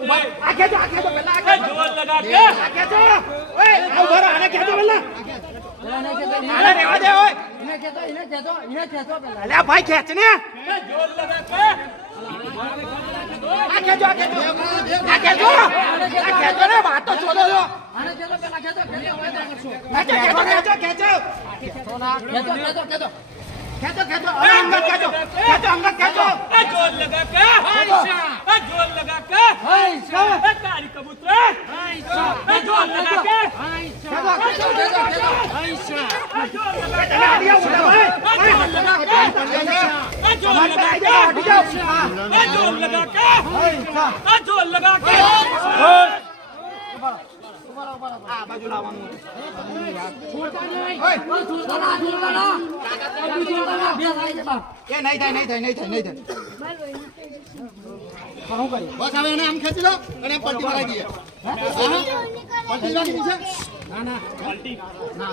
આ ખેંચો પેલા આ જોર લગા કે આ ખેંચો ઓય આવ ભરો આને ખેંચો પેલા આને રેવા દે ઓય એને ખેંચો પેલા અલ્યા ભાઈ ખેંચ ને જોર લગા કે આ ખેંચો ને વાત તો છોડો છો આને ખેંચો પેલા ખેંચો अंगद खेचो जोर लगा के जोर लगा के तारी कबूतर जोर लगा के जोर लगा के આ બાજુ લાવવાનું છોડતા નહીં ઓય છોડતા ના બે થાય છે બાપ એ નહીં થાય પણ હું કરી બસ હવે એને આમ ખેંચી લો અને પલટી મારી દઈએ પલટી લાગી છે ના પલટી ના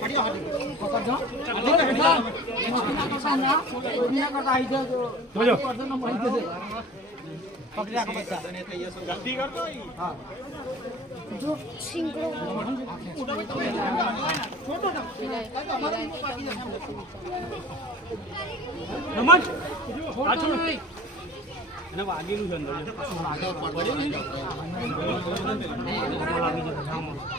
પડીઓ પકડજો સાના દુનિયા કરતા આવી જાવ જોજો પરદનો મળી જશે પકડી રાખો બચ્ચા જલ્દી કર દો હા જો સિંગરો છોટો ના અમારે પાકી જશે રમણ આ છોડ અને વાગીનું છે અંદર આગળ પડે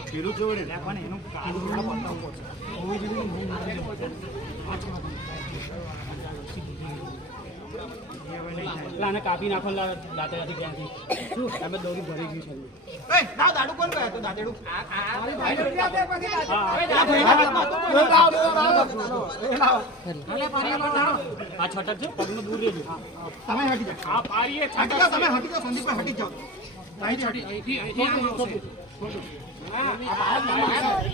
ફેરું છોડે પણ એનું કાઢું પતાવવો છે હોવી જોઈએ કાપી નાખો દાંતેડાથી ક્યાંથી તમે દોરી ભરી ગઈ છે દાડુ કોણ ગયા તો દાંતેડું આ છટક છે પગનું દૂર લેજો તમે હટી જાઓ આ પારીએ તમે હટી જાઓ સંદીપભાઈ હટી જાઓ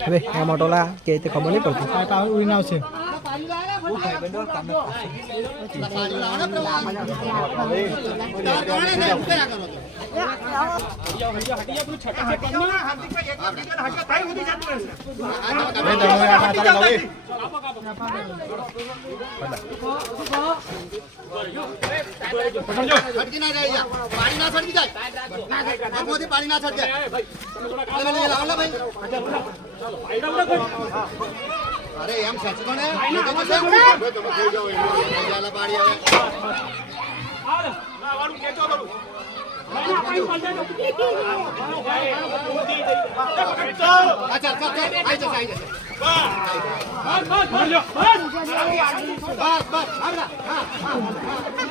હવે આ મોટોલા કે તે ખબર નહીં પડતી ઉડીને આવશે પાણી ના છટકે અરે એમ સચકો ને બસ